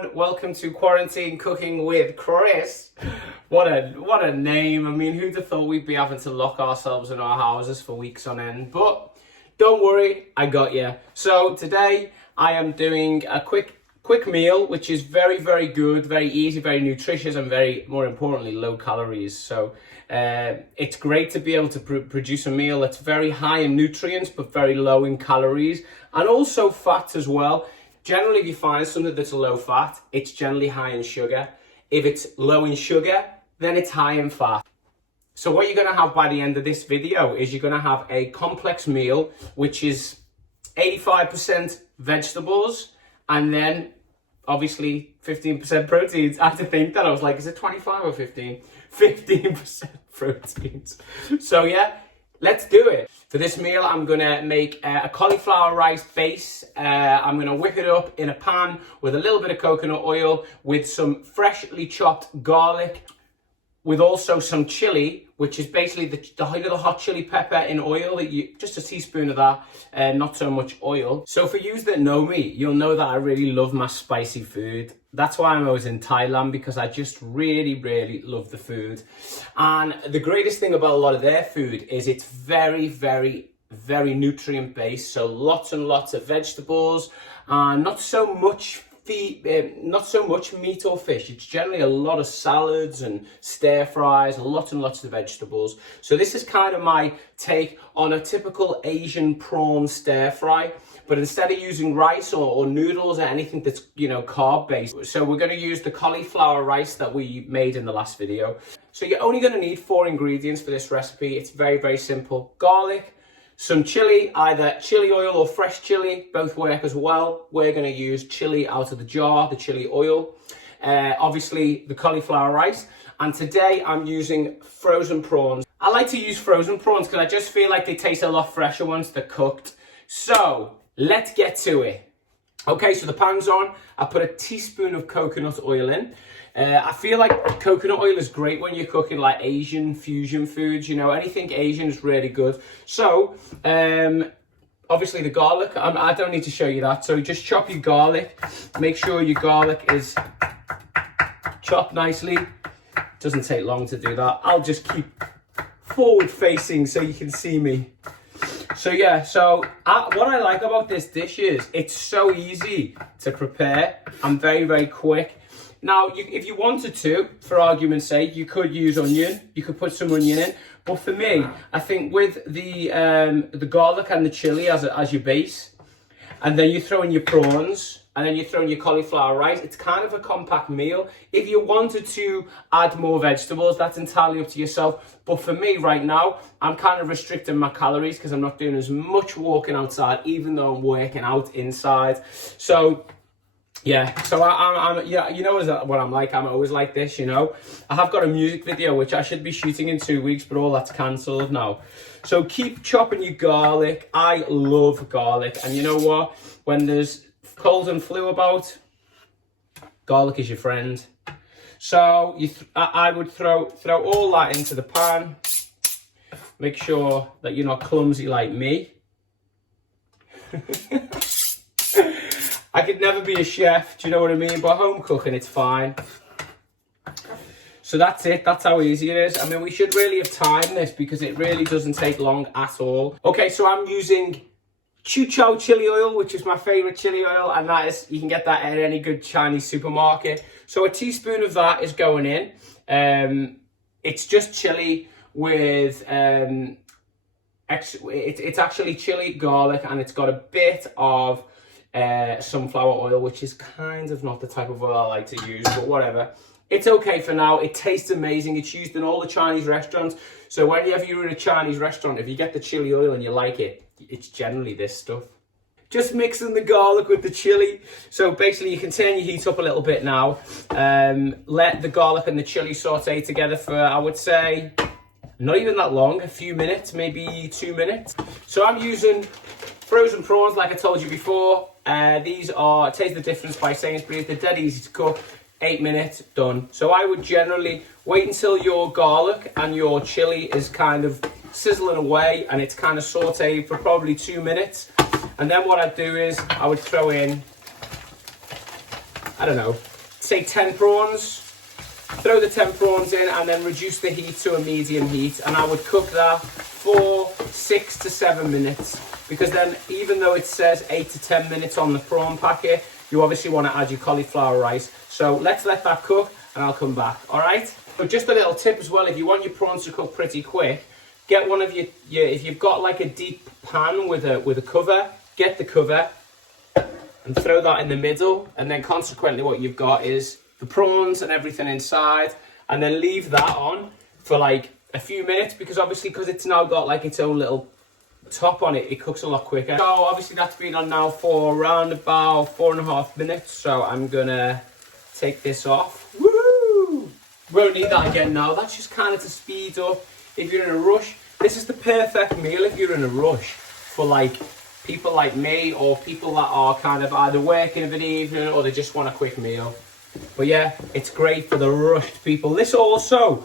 everyone, welcome to Quarantine Cooking with Kris. What a name. I mean, who'd have thought we'd be having to lock ourselves in our houses for weeks on end, but don't worry, I got you. So today I am doing a quick meal, which is very good, very easy, very nutritious, and more importantly, low calories. So it's great to be able to produce a meal that's very high in nutrients, but very low in calories, and also fats as well. Generally, if you find something that's low fat, it's generally high in sugar. If it's low in sugar, then it's high in fat. So what you're going to have by the end of this video is you're going to have a complex meal, which is 85% vegetables, and then obviously 15% proteins. I had to think that. I was like, is it 25 or 15? 15% proteins. So yeah, let's do it. For this meal, I'm gonna make a cauliflower rice base. I'm gonna whip it up in a pan with a little bit of coconut oil, with some freshly chopped garlic, with also some chili, which is basically the hot chili pepper in oil. Just a teaspoon of that, not so much oil. So for you that know me, you'll know that I really love my spicy food. That's why I'm always in Thailand, because I just really love the food. And the greatest thing about a lot of their food is it's very nutrient based. So lots and lots of vegetables, and not so much meat or fish. It's generally a lot of salads and stir fries, lots and lots of vegetables. So this is kind of my take on a typical Asian prawn stir fry, but instead of using rice or noodles or anything that's, carb based. So we're going to use the cauliflower rice that we made in the last video. So you're only going to need 4 ingredients for this recipe. It's very simple. Garlic, some chili, either chili oil or fresh chili, both work as well. We're going to use chili out of the jar, the chili oil. Obviously the cauliflower rice. And today I'm using frozen prawns. I like to use frozen prawns because I just feel like they taste a lot fresher once they're cooked. So let's get to it. Okay, so the pan's on. I put a teaspoon of coconut oil in. I feel like coconut oil is great when you're cooking like Asian fusion foods, anything Asian is really good. So, obviously the garlic, I don't need to show you that. So just chop your garlic. Make sure your garlic is chopped nicely. Doesn't take long to do that. I'll just keep forward facing so you can see me. So yeah, what I like about this dish is it's so easy to prepare and very quick. Now, if you wanted to, for argument's sake, you could use onion. You could put some onion in. But for me, I think with the garlic and the chili as your base, and then you throw in your prawns, and then you throw in your cauliflower rice, it's kind of a compact meal. If you wanted to add more vegetables, that's entirely up to yourself. But for me right now, I'm kind of restricting my calories because I'm not doing as much walking outside, even though I'm working out inside. So yeah, so I'm you know what I'm like. I'm always like this, I have got a music video which I should be shooting in 2 weeks, but all that's cancelled now. So keep chopping your garlic. I love garlic, and you know what? When there's cold and flu about, garlic is your friend. So I would throw all that into the pan. Make sure that you're not clumsy like me. I could never be a chef, do you know what I mean? But home cooking, it's fine. So that's it. That's how easy it is. I mean, we should really have timed this because it really doesn't take long at all. Okay, so I'm using Chuchow chili oil, which is my favorite chili oil, and that is, you can get that at any good Chinese supermarket. So a teaspoon of that is going in. It's just chili with it's actually chili, garlic, and it's got a bit of sunflower oil, which is kind of not the type of oil I like to use, but whatever. It's okay for now. It tastes amazing. It's used in all the Chinese restaurants. So whenever you're in a Chinese restaurant, if you get the chili oil and you like it, it's generally this stuff. Just mixing the garlic with the chili. So basically you can turn your heat up a little bit now. Let the garlic and the chili saute together for, I would say, not even that long, a few minutes, maybe 2 minutes. So I'm using frozen prawns, like I told you before. These are Taste the Difference by Sainsbury's. They're dead easy to cook. 8 minutes, done. So I would generally wait until your garlic and your chili is kind of sizzling away and it's kind of sauteed for probably 2 minutes. And then what I'd do is I would throw in, I don't know, take 10 prawns, throw the 10 prawns in, and then reduce the heat to a medium heat. And I would cook that for 6 to 7 minutes. Because then, even though it says 8 to 10 minutes on the prawn packet, you obviously want to add your cauliflower rice. So let's let that cook, and I'll come back, all right? So just a little tip as well, if you want your prawns to cook pretty quick, get one of your if you've got like a deep pan with a cover, get the cover and throw that in the middle, and then consequently what you've got is the prawns and everything inside, and then leave that on for like a few minutes, because obviously because it's now got like its own little top on it, it cooks a lot quicker. So obviously that's been on now for around about 4.5 minutes, so I'm gonna take this off. Woo! Won't need that again now. That's just kind of to speed up if you're in a rush. This is the perfect meal if you're in a rush for like people like me, or people that are kind of either working of an evening or they just want a quick meal. But yeah, it's great for the rushed people. This also,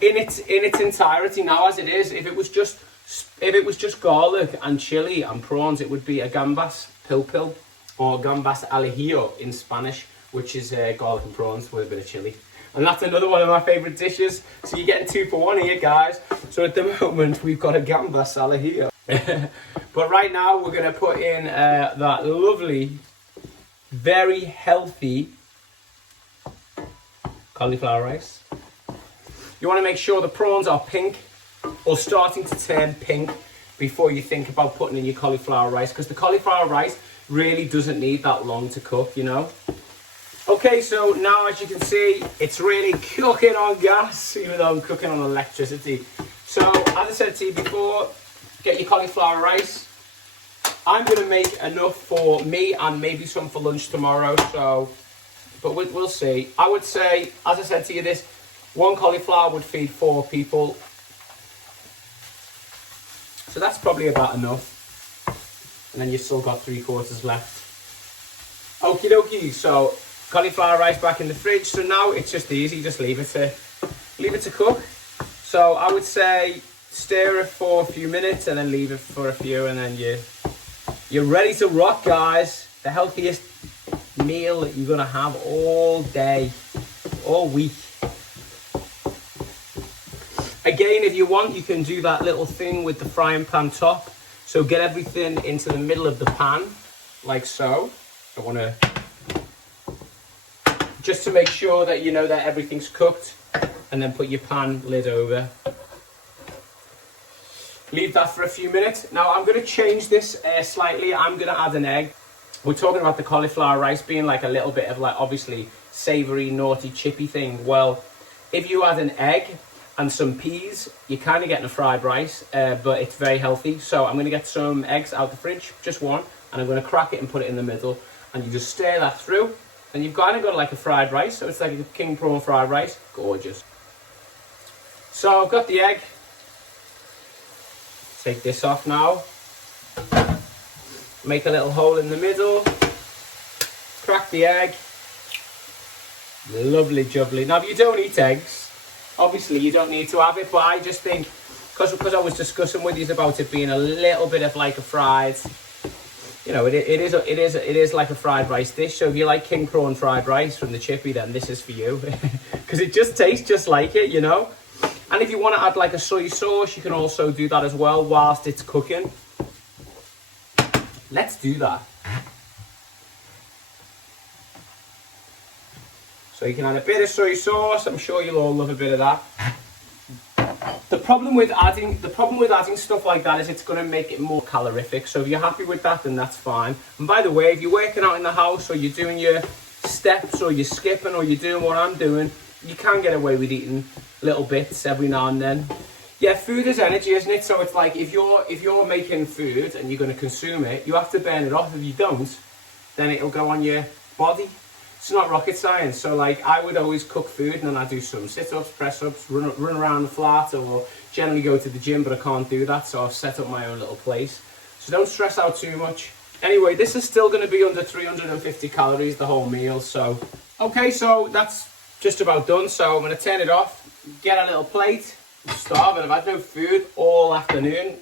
in its entirety now as it is, if it was just garlic and chili and prawns, it would be a gambas pil, or gambas al ajillo in Spanish, which is garlic and prawns with a bit of chili. And that's another one of my favourite dishes. So you're getting 2 for 1 here, guys. So at the moment, we've got a gambas al ajillo. But right now, we're going to put in that lovely, very healthy cauliflower rice. You want to make sure the prawns are pink, or starting to turn pink, before you think about putting in your cauliflower rice, because the cauliflower rice really doesn't need that long to cook, you know. Okay, so now as you can see, it's really cooking on gas, even though I'm cooking on electricity. So as I said to you before, get your cauliflower rice. I'm going to make enough for me and maybe some for lunch tomorrow, so, but we'll see. I would say, as I said to you, this one cauliflower would feed 4 people. So that's probably about enough. And then you've still got 3/4 left. Okie dokie, so cauliflower rice back in the fridge. So now it's just easy, just leave it to cook. So I would say stir it for a few minutes and then leave it for a few, and then you're ready to rock, guys. The healthiest meal that you're gonna have all day, all week. Again, if you want, you can do that little thing with the frying pan top. So get everything into the middle of the pan, like so. I want to, just to make sure that you know that everything's cooked, and then put your pan lid over. Leave that for a few minutes. Now I'm going to change this slightly. I'm going to add an egg. We're talking about the cauliflower rice being like a little bit of like obviously savoury, naughty, chippy thing. Well, if you add an egg and some peas, you're kind of getting a fried rice, but it's very healthy. So I'm going to get some eggs out the fridge, just one, and I'm going to crack it and put it in the middle, and you just stir that through, and you've kind of got like a fried rice. So it's like a king prawn fried rice. Gorgeous. So I've got the egg. Take this off now. Make a little hole in the middle. Crack the egg. Lovely jubbly. Now if you don't eat eggs, obviously you don't need to have it, but I just think, because I was discussing with you about it being a little bit of like a fried, you know, it is like a fried rice dish. So if you like king prawn fried rice from the chippy, then this is for you, because it just tastes just like it, you know. And if you want to add like a soy sauce, you can also do that as well whilst it's cooking. Let's do that. So you can add a bit of soy sauce. I'm sure you'll all love a bit of that. The problem with adding stuff like that is it's going to make it more calorific. So if you're happy with that, then that's fine. And by the way, if you're working out in the house, or you're doing your steps, or you're skipping, or you're doing what I'm doing, you can get away with eating little bits every now and then. Yeah, food is energy, isn't it? So it's like if you're making food and you're going to consume it, you have to burn it off. If you don't, then it'll go on your body. It's not rocket science. So like I would always cook food, and then I do some sit-ups, press-ups, run around the flat, or generally go to the gym, but I can't do that, so I've set up my own little place. So don't stress out too much. Anyway, this is still going to be under 350 calories, the whole meal. So, okay, so that's just about done. So I'm going to turn it off, get a little plate. I'm starving. I've had no food all afternoon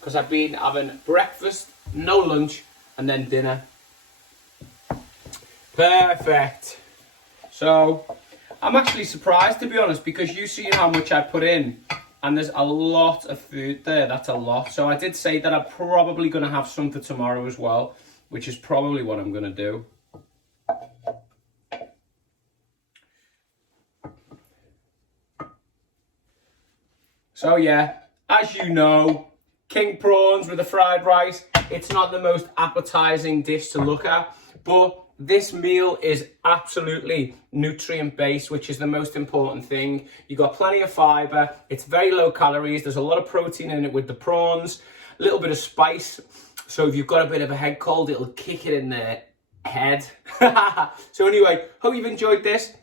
because I've been having breakfast, no lunch, and then dinner. Perfect. So I'm actually surprised, to be honest, because you've seen how much I put in. And there's a lot of food there. That's a lot. So I did say that I'm probably going to have some for tomorrow as well, which is probably what I'm going to do. So yeah, as you know, king prawns with the fried rice. It's not the most appetizing dish to look at, but this meal is absolutely nutrient based, which is the most important thing. You got plenty of fiber. It's very low calories. There's a lot of protein in it with the prawns, a little bit of spice. So if you've got a bit of a head cold, it'll kick it in the head. So anyway, hope you've enjoyed this.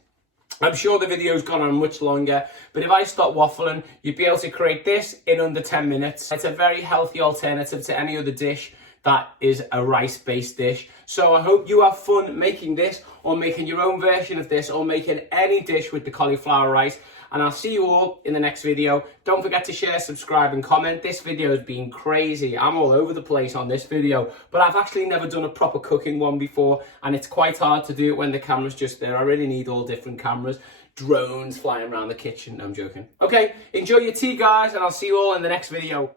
I'm sure the video's gone on much longer, but if I stop waffling, you'd be able to create this in under 10 minutes. It's a very healthy alternative to any other dish that is a rice-based dish. So I hope you have fun making this, or making your own version of this, or making any dish with the cauliflower rice. And I'll see you all in the next video. Don't forget to share, subscribe, and comment. This video has been crazy. I'm all over the place on this video, but I've actually never done a proper cooking one before, and it's quite hard to do it when the camera's just there. I really need all different cameras, drones flying around the kitchen. No, I'm joking. Okay, enjoy your tea, guys, and I'll see you all in the next video.